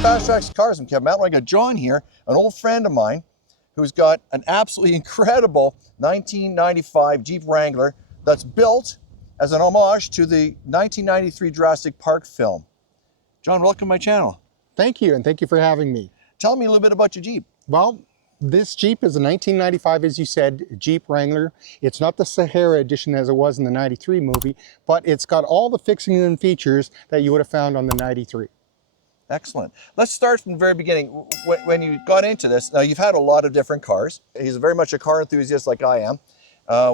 FasTrax Cars. I'm Kevin Matlo. I got John here, an old friend of mine, who's got an absolutely incredible 1995 Jeep Wrangler that's built as an homage to the 1993 Jurassic Park film. John, welcome to my channel. Thank you, and thank you for having me. Tell me a little bit about your Jeep. Well, this Jeep is a 1995, as you said, Jeep Wrangler. It's not the Sahara edition as it was in the 93 movie, but it's got all the fixings and features that you would have found on the 93. Excellent. Let's start from the very beginning. When you got into this, now you've had a lot of different cars. He's very much a car enthusiast like I am.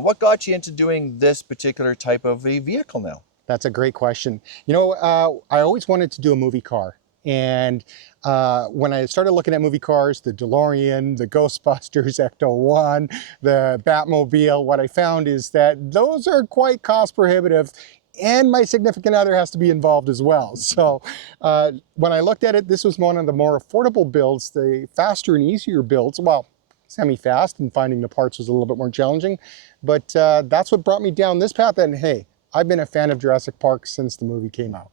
What got you into doing this particular type of a vehicle now? That's a great question. You know, I always wanted to do a movie car. And when I started looking at movie cars, the DeLorean, the Ghostbusters, Ecto-1, the Batmobile, what I found is that those are quite cost prohibitive, and my significant other has to be involved as well. So when I looked at it, this was one of the more affordable builds, the faster and easier builds. Well, semi-fast, and finding the parts was a little bit more challenging. But that's what brought me down this path. And hey, I've been a fan of Jurassic Park since the movie came out.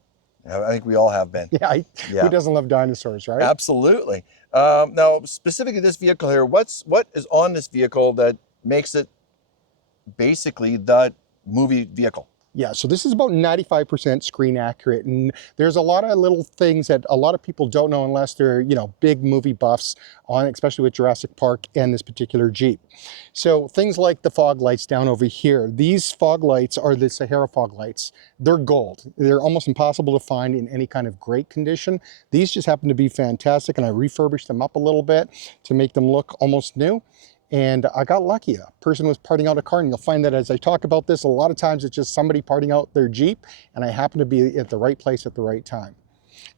I think we all have been. Yeah, who doesn't love dinosaurs, right? Absolutely. Now, specifically this vehicle here, what is on this vehicle that makes it basically the movie vehicle? Yeah, so this is about 95% screen accurate, and there's a lot of little things that a lot of people don't know unless they're, you know, big movie buffs on, especially with Jurassic Park and this particular Jeep. So things like the fog lights down over here. These fog lights are the Sahara fog lights. They're gold. They're almost impossible to find in any kind of great condition. These just happen to be fantastic, and I refurbished them up a little bit to make them look almost new. And I got lucky. A person was parting out a car, and you'll find that as I talk about this, a lot of times it's just somebody parting out their Jeep, and I happen to be at the right place at the right time.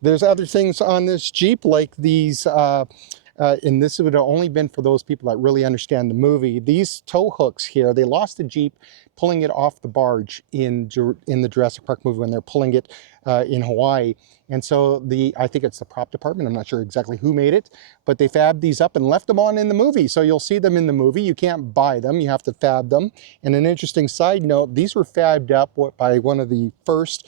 There's other things on this Jeep, like these, and this would have only been for those people that really understand the movie. These tow hooks here, they lost the Jeep pulling it off the barge in the Jurassic Park movie when they're pulling it in Hawaii. And so I think it's the prop department, I'm not sure exactly who made it, but they fabbed these up and left them on in the movie. So you'll see them in the movie. You can't buy them, you have to fab them. And an interesting side note, these were fabbed up by one of the first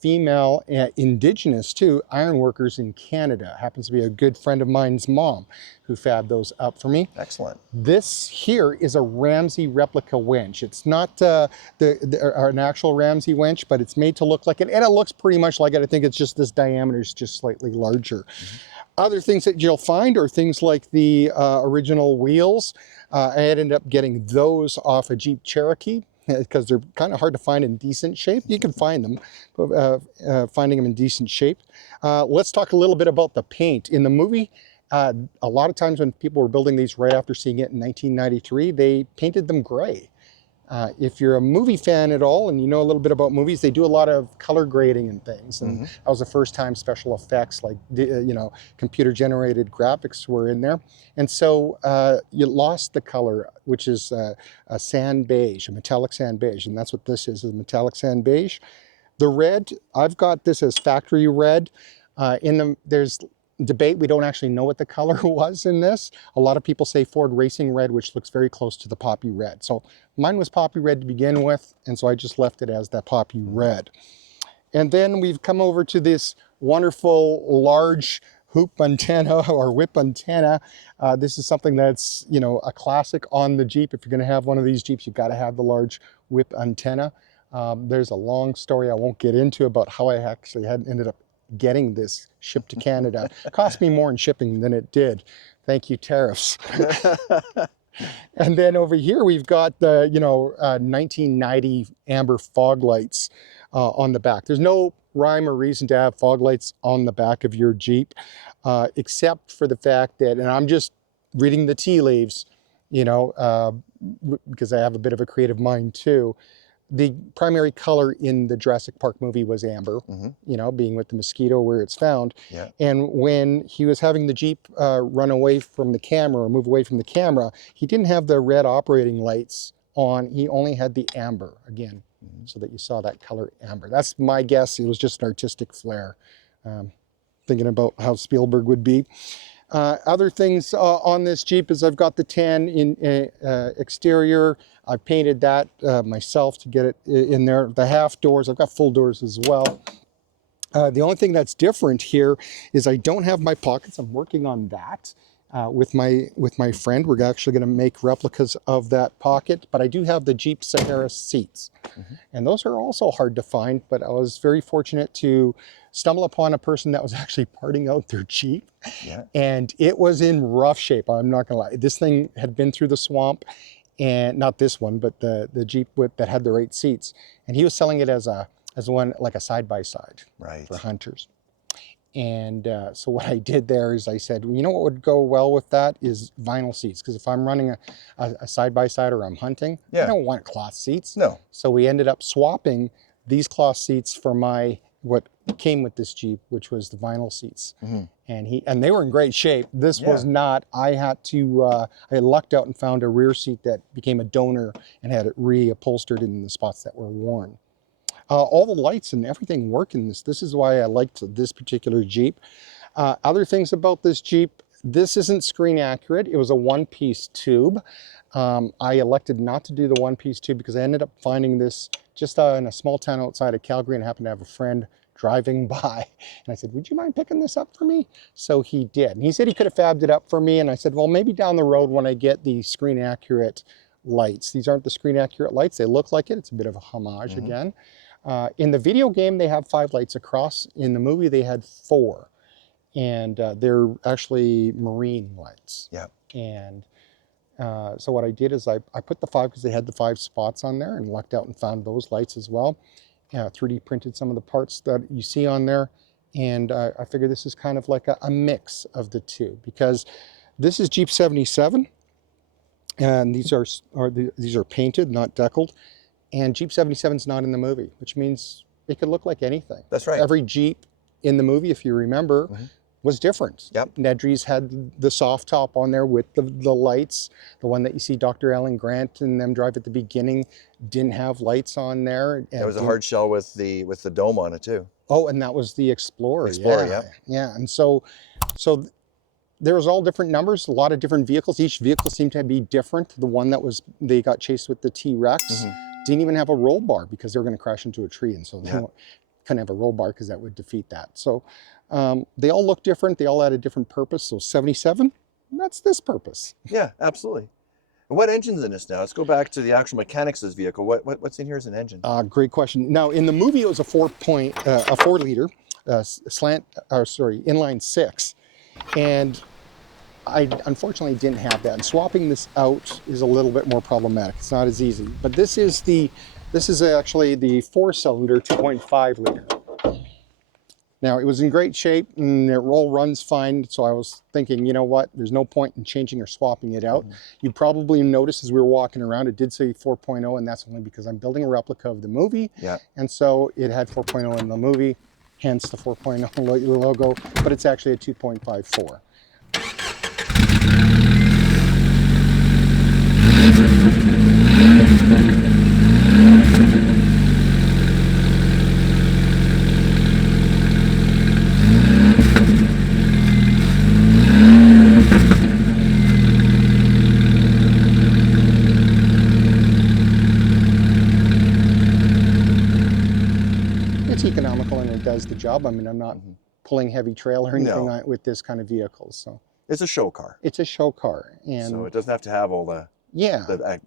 female indigenous too ironworkers in Canada. Happens to be a good friend of mine's mom who fabbed those up for me. Excellent. This here is a Ramsey replica winch. It's not an actual Ramsey winch, but it's made to look like it, and it looks pretty much like it. I think it's just this diameter is just slightly larger. Mm-hmm. Other things that you'll find are things like the original wheels. I ended up getting those off a Jeep Cherokee, because they're kind of hard to find in decent shape. You can find them, but finding them in decent shape. Let's talk a little bit about the paint. In the movie, a lot of times when people were building these right after seeing it in 1993, they painted them gray. If you're a movie fan at all and you know a little bit about movies, they do a lot of color grading and things. And that was the first time special effects like, you know, computer generated graphics were in there. And so you lost the color, which is a sand beige, a metallic sand beige. And that's what this is a metallic sand beige. The red, I've got this as factory red. There's debate. We don't actually know what the color was in this. A lot of people say Ford Racing Red, which looks very close to the poppy red. So mine was poppy red to begin with, and so I just left it as that poppy red. And then we've come over to this wonderful large hoop antenna or whip antenna. This is something that's, you know, a classic on the Jeep. If you're going to have one of these Jeeps, you've got to have the large whip antenna. There's a long story I won't get into about how I actually ended up getting this shipped to Canada. It cost me more in shipping than it did. Thank you, tariffs. And then over here we've got the 1990 amber fog lights on the back. There's no rhyme or reason to have fog lights on the back of your Jeep, except for the fact that, and I'm just reading the tea leaves, because I have a bit of a creative mind too. the primary color in the Jurassic Park movie was amber, you know, being with the mosquito where it's found. Yeah. And when he was having the Jeep run away from the camera or move away from the camera, he didn't have the red operating lights on. He only had the amber again, so that you saw that color amber. That's my guess. It was just an artistic flair. Thinking about how Spielberg would be. Other things on this Jeep is I've got the tan in exterior. I painted that myself to get it in there. The half doors, I've got full doors as well. The only thing that's different here is I don't have my pockets. I'm working on that with my friend. We're actually going to make replicas of that pocket, but I do have the Jeep Sahara seats. And those are also hard to find, but I was very fortunate to stumble upon a person that was actually parting out their Jeep. Yeah. And it was in rough shape. I'm not gonna lie. This thing had been through the swamp, and not this one, but the Jeep that had the right seats. And he was selling it as one, like a side-by-side for hunters. And so what I did there is I said, well, you know what would go well with that is vinyl seats. Because if I'm running a side-by-side or I'm hunting, I don't want cloth seats. No. So we ended up swapping these cloth seats for what came with this Jeep, which was the vinyl seats. And they were in great shape. This was not. I had lucked out and found a rear seat that became a donor and had it reupholstered in the spots that were worn. All the lights and everything work in this. This is why I liked this particular Jeep. Other things about this Jeep, this isn't screen accurate. It was a one-piece tube. I elected not to do the one-piece tube because I ended up finding this just in a small town outside of Calgary, and happened to have a friend driving by. And I said, would you mind picking this up for me? So he did. And he said he could have fabbed it up for me. And I said, well, maybe down the road when I get the screen accurate lights. These aren't the screen accurate lights. They look like it. It's a bit of a homage again. In the video game, they have 5 lights across. In the movie, they had 4. And they're actually marine lights. Yeah. And so what I did is I put the 5 because they had the 5 spots on there, and lucked out and found those lights as well. 3D printed some of the parts that you see on there. And I figured this is kind of like a mix of the two, because this is Jeep 77. And these are painted, not deckled. And Jeep 77 is not in the movie, which means it could look like anything. That's right. Every Jeep in the movie, if you remember, was different. Yep. Nedry's had the soft top on there with the lights. The one that you see Dr. Alan Grant and them drive at the beginning didn't have lights on there. It was a hard shell with the dome on it too. Oh, and that was the Explorer. Explorer, yeah. And so there was all different numbers, a lot of different vehicles. Each vehicle seemed to be different. The one that they got chased with the T-Rex didn't even have a roll bar because they were going to crash into a tree, and so they couldn't have a roll bar because that would defeat that. So they all look different. They all had a different purpose. So 77, that's this purpose. Yeah, absolutely. And what engine's in this now? Let's go back to the actual mechanics of this vehicle. What's in here as an engine? Great question. Now, in the movie, it was a 4-liter inline 6, and I unfortunately didn't have that. And swapping this out is a little bit more problematic. It's not as easy. But this is actually the 4-cylinder 2.5 liter. Now, it was in great shape and it all runs fine. So I was thinking, you know what? There's no point in changing or swapping it out. You probably noticed as we were walking around, it did say 4.0, and that's only because I'm building a replica of the movie. Yeah. And so it had 4.0 in the movie, hence the 4.0 logo, but it's actually a 2.54. It's economical and it does the job. I mean, I'm not pulling heavy trail or anything with this kind of vehicle. So it's a show car. It's a show car, and so it doesn't have to have all the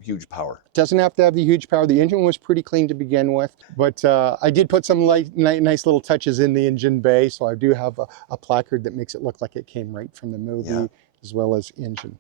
huge power. It doesn't have to have the huge power. The engine was pretty clean to begin with, but I did put some nice little touches in the engine bay. So I do have a placard that makes it look like it came right from the movie, as well as engine.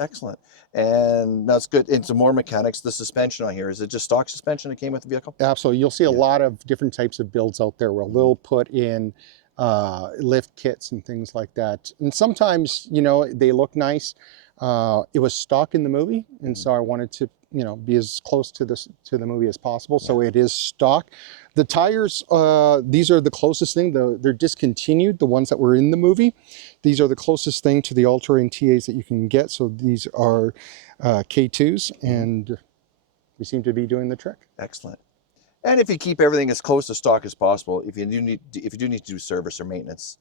Excellent. And that's good. Into more mechanics, the suspension on here, is it just stock suspension that came with the vehicle? Absolutely. You'll see a lot of different types of builds out there where they'll put in lift kits and things like that. And sometimes, you know, they look nice. It was stock in the movie, and so I wanted to you know, be as close to the movie as possible. So it is stock. The tires, these are the closest thing. They're discontinued, the ones that were in the movie. These are the closest thing to the all-terrain TAs that you can get. So these are K2s, and we seem to be doing the trick. Excellent. And if you keep everything as close to stock as possible, if you do need to do service or maintenance,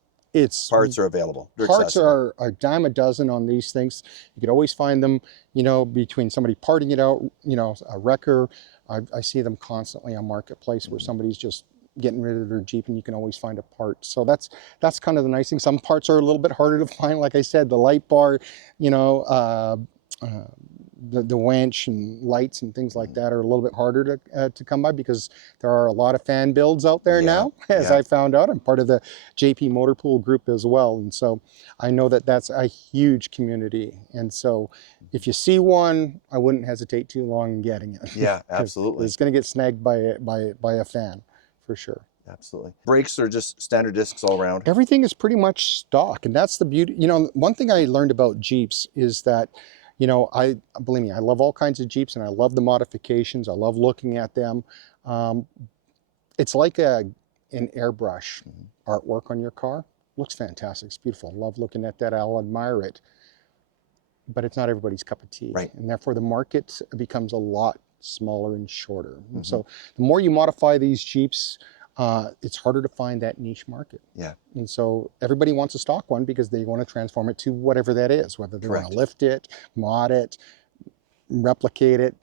parts are available. Parts are a dime a dozen on these things. You could always find them, you know, between somebody parting it out, you know, a wrecker. I see them constantly on Marketplace where somebody's just getting rid of their Jeep, and you can always find a part. So that's kind of the nice thing. Some parts are a little bit harder to find. Like I said, the light bar, you know, the winch and lights and things like that are a little bit harder to come by because there are a lot of fan builds out there now, as I found out. I'm part of the JP Motor Pool group as well. And so I know that that's a huge community. And so if you see one, I wouldn't hesitate too long in getting it. Yeah, absolutely. It's going to get snagged by a fan for sure. Absolutely. Brakes are just standard discs all around. Everything is pretty much stock. And that's the beauty. You know, one thing I learned about Jeeps is that, you know, believe me, I love all kinds of Jeeps and I love the modifications. I love looking at them. It's like an airbrush artwork on your car. Looks fantastic. It's beautiful. I love looking at that. I'll admire it. But it's not everybody's cup of tea. Right. And therefore the market becomes a lot smaller and shorter. So the more you modify these Jeeps, it's harder to find that niche market. Yeah. And so everybody wants a stock one because they want to transform it to whatever that is, whether they want to lift it, mod it, replicate it.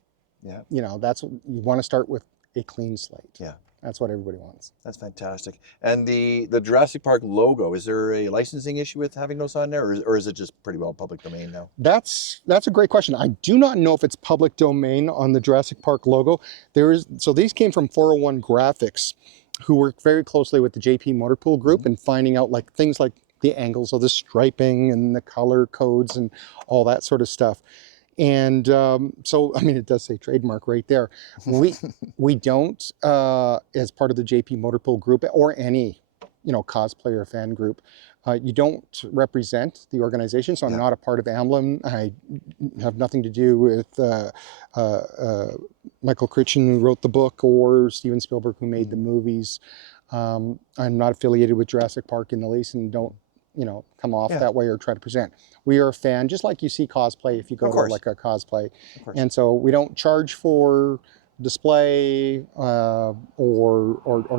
Yeah. You know, that's what you want to start with, a clean slate. Yeah. That's what everybody wants. That's fantastic. And the Jurassic Park logo, is there a licensing issue with having those on there, or is it just pretty well public domain now? That's a great question. I do not know if it's public domain on the Jurassic Park logo. So these came from 401 Graphics, who work very closely with the JP Motor Pool group and finding out like things like the angles of the striping and the color codes and all that sort of stuff. And so, I mean, it does say trademark right there. We don't, as part of the JP Motor Pool group or any, you know, cosplayer or fan group, you don't represent the organization. So I'm not a part of Amblin. I have nothing to do with Michael Crichton, who wrote the book, or Steven Spielberg, who made the movies. I'm not affiliated with Jurassic Park in the least, and don't, you know, come off that way or try to present. We are a fan, just like you see cosplay if you go to like a cosplay. And so we don't charge for display or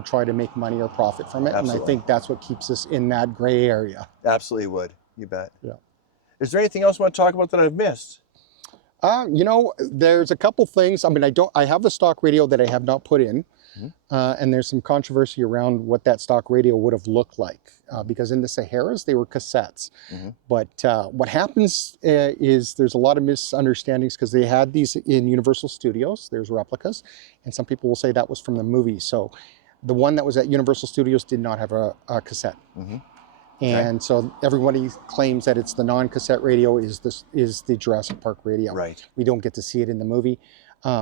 try to make money or profit from it. And I think that's what keeps us in that gray area. Absolutely would. You bet. Yeah. Is there anything else you want to talk about that I've missed? You know, there's a couple things. I mean, I have the stock radio that I have not put in. And there's some controversy around what that stock radio would have looked like, because in the Saharas, they were cassettes. But what happens is there's a lot of misunderstandings because they had these in Universal Studios. There's replicas, and some people will say that was from the movie. So the one that was at Universal Studios did not have a cassette. And so everybody claims that it's the non-cassette radio is the Jurassic Park radio. Right. We don't get to see it in the movie.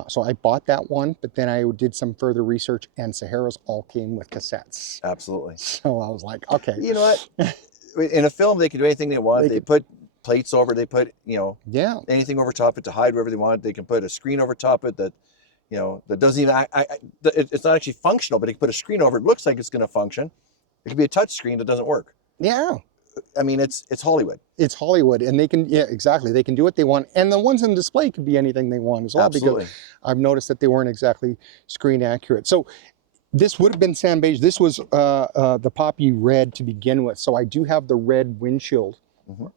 So I bought that one, but then I did some further research, and Saharas all came with cassettes. Absolutely. So I was like, okay. You know what? In a film, they can do anything they want. They put plates over, they put, you know, anything over top it to hide wherever they want. They can put a screen over top it that, you know, that doesn't even, it's not actually functional, but they can put a screen over it. Looks like it's going to function. It could be a touch screen that doesn't work. Yeah. I mean, it's Hollywood. It's Hollywood, and they can, exactly. They can do what they want. And the ones in display could be anything they want as well. Absolutely. Because I've noticed that they weren't exactly screen accurate. So this would have been sand beige. This was the poppy red to begin with. So I do have the red windshield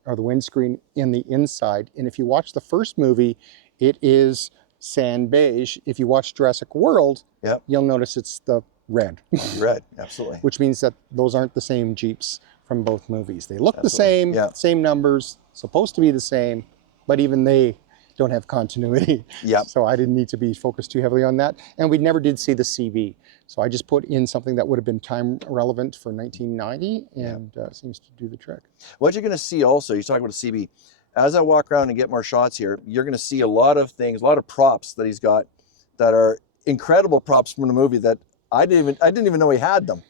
or the windscreen in the inside. And if you watch the first movie, it is sand beige. If you watch Jurassic World, you'll notice it's the red. Red, absolutely. Which means that those aren't the same Jeeps from both movies. They look the same, same numbers, supposed to be the same, but even they don't have continuity. So I didn't need to be focused too heavily on that. And we never did see the CB. So I just put in something that would have been time relevant for 1990 and seems to do the trick. What you're gonna see also, you're talking about a CB, as I walk around and get more shots here, you're gonna see a lot of things, a lot of props that he's got that are incredible props from the movie that I didn't even know he had them.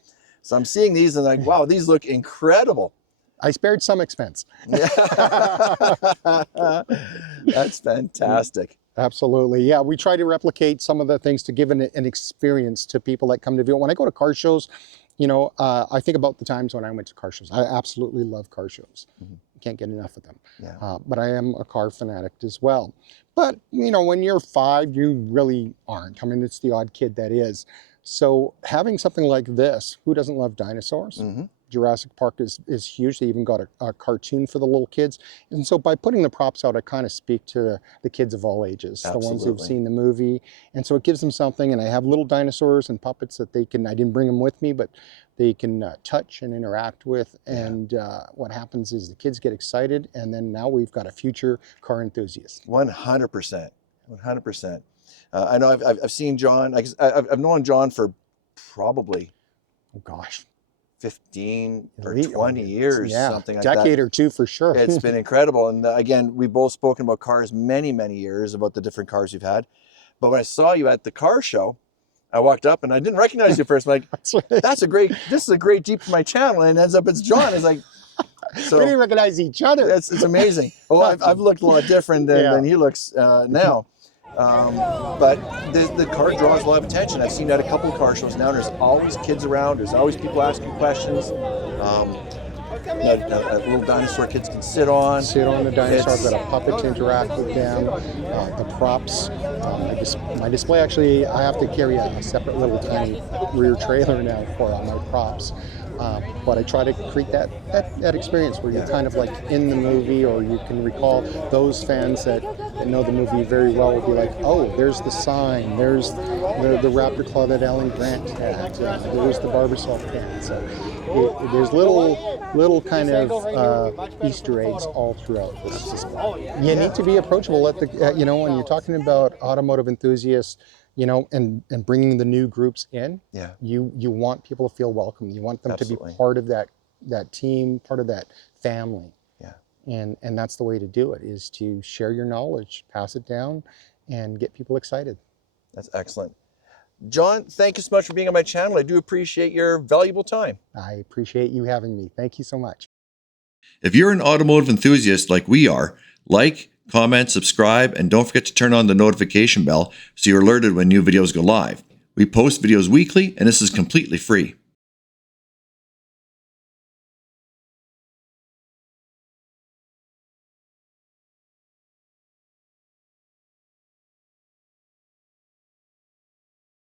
So I'm seeing these and like, wow, these look incredible. I spared some expense. That's fantastic. Absolutely. Yeah, we try to replicate some of the things to give an experience to people that come to view it. When I go to car shows, I think about the times when I went to car shows. I absolutely love car shows. Can't get enough of them. Yeah. But I am a car fanatic as well. But, when you're 5, you really aren't. I mean, it's the odd kid that is. So having something like this, who doesn't love dinosaurs? Jurassic Park is huge. They even got a cartoon for the little kids. And so by putting the props out, I kind of speak to the kids of all ages, the ones who've seen the movie. And so it gives them something. And I have little dinosaurs and puppets that they can, I didn't bring them with me, but they can touch and interact with. And what happens is the kids get excited. And then now we've got a future car enthusiast. 100%. 100%. I know I've seen John. I've known John for probably, oh gosh, 15 or 20 years, something like that. Decade or two for sure. It's been incredible. And again, we've both spoken about cars many, many years, about the different cars we've had. But when I saw you at the car show, I walked up and I didn't recognize you first. I'm like, this is a great Jeep for my channel. And it ends up it's John. It's like, so we didn't recognize each other. It's amazing. Well, I've looked a lot different than he looks now. But the car draws a lot of attention. I've seen that at a couple of car shows now. There's always kids around. There's always people asking questions. Little dinosaur kids can sit on. Sit on the dinosaur. I've got a puppet to interact with them. The props. My display, actually, I have to carry a separate little tiny rear trailer now for all my props. But I try to create that experience where you're kind of like in the movie, or you can recall those fans that know the movie very well will be like, oh, there's the sign, there's the Raptor Claw that Alan Grant had, there's the Barbasol can. So there's little kind of Easter eggs all throughout this display. You need to be approachable at the when you're talking about automotive enthusiasts. And bringing the new groups in, you want people to feel welcome. You want them to be part of that team, part of that family. And that's the way to do it, is to share your knowledge, pass it down, and get people excited. That's excellent. John, thank you so much for being on my channel. I do appreciate your valuable time. I appreciate you having me. Thank you so much. If you're an automotive enthusiast like we are, like, comment, subscribe, and don't forget to turn on the notification bell so you're alerted when new videos go live. We post videos weekly, and this is completely free.